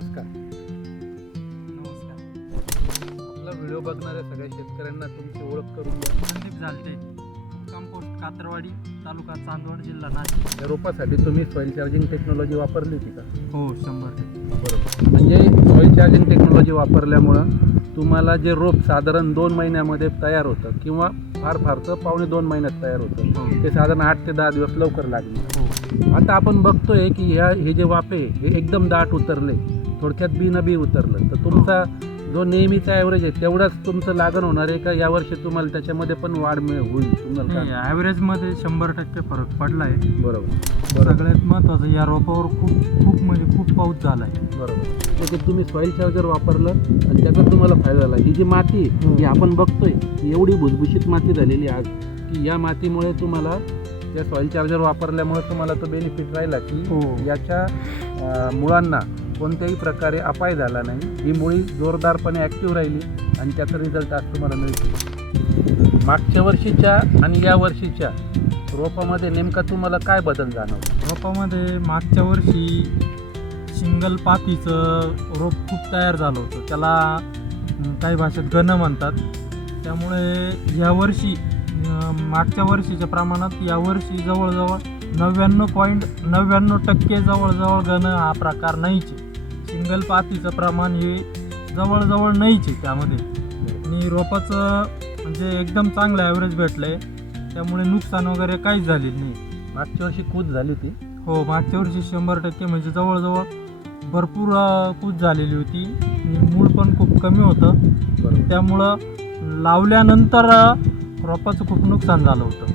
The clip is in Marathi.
नमस्कार. आपला व्हिडिओ बघणाऱ्या सगळ्या शेतकऱ्यांना तुमची ओळख करून द्या. संदीप झालते, कंपोस्ट कात्रवाडी, तालुका चांदवड, जिल्हा नाशिक. या रोपासाठी तुम्ही सॉइल चार्जिंग टेक्नॉलॉजी वापरली होती का? हो 100%. बरोबर. म्हणजे सॉइल चार्जिंग टेक्नॉलॉजी वापरल्यामुळं तुम्हाला जे रोप साधारण 2 महिन्यामध्ये तयार होतं किंवा फार तर 2.5 महिन्यात तयार होतं, ते साधारण 8 ते 10 दिवस लवकर लागले. आता आपण बघतोय की हे जे वाफे हे एकदम दाट उतरले, थोडक्यात बी उतरलं. तर तुमचा जो नेहमीचा ॲव्हरेज आहे तेवढाच तुमचं लागण होणार आहे का यावर्षी तुम्हाला त्याच्यामध्ये पण वाढ होईल तुम्हाला? ॲव्हरेजमध्ये 100% फरक पडला आहे. बरोबर. सगळ्यात महत्त्वाचं या रोपावर खूप पाऊस झाला आहे. बरोबर. ते तुम्ही सॉइल चार्जर वापरलं आणि त्याचा तुम्हाला फायदा झाला. ही जी माती ही आपण बघतोय एवढी भुसभुशीत माती झालेली आज की या मातीमुळे तुम्हाला त्या सॉइल चार्जर वापरल्यामुळे तुम्हाला तो बेनिफिट राहिला की याच्या मुळांना कोणत्याही प्रकारे अपाय झाला नाही. ही मुळी जोरदारपणे ॲक्टिव्ह राहिली आणि त्याचा रिझल्ट आज तुम्हाला मिळतो. मागच्या वर्षीच्या आणि या वर्षीच्या रोपामध्ये नेमका तुम्हाला काय बदल जाणवला? रोपामध्ये मागच्या वर्षी सिंगल पातीचं रोप खूप तयार झालं होतं, त्याला काही भाषेत गण म्हणतात. त्यामुळे यावर्षी मागच्या वर्षीच्या प्रमाणात यावर्षी जवळजवळ 99.99% जवळजवळ गण हा प्रकार नाहीच आहे. सिंगल पातीचं प्रमाण हे जवळजवळ नाहीच आहे त्यामध्ये. आणि रोपाचं म्हणजे एकदम चांगलं ॲव्हरेज भेटलं आहे, त्यामुळे नुकसान वगैरे काहीच झालेलं नाही. मागच्या वर्षी कूच झाली होती? हो, मागच्या वर्षी 100% म्हणजे जवळजवळ भरपूर कूच झालेली होती. मूळ पण खूप कमी होतं. बरोबर. त्यामुळं लावल्यानंतर रोपाचं खूप नुकसान झालं होतं.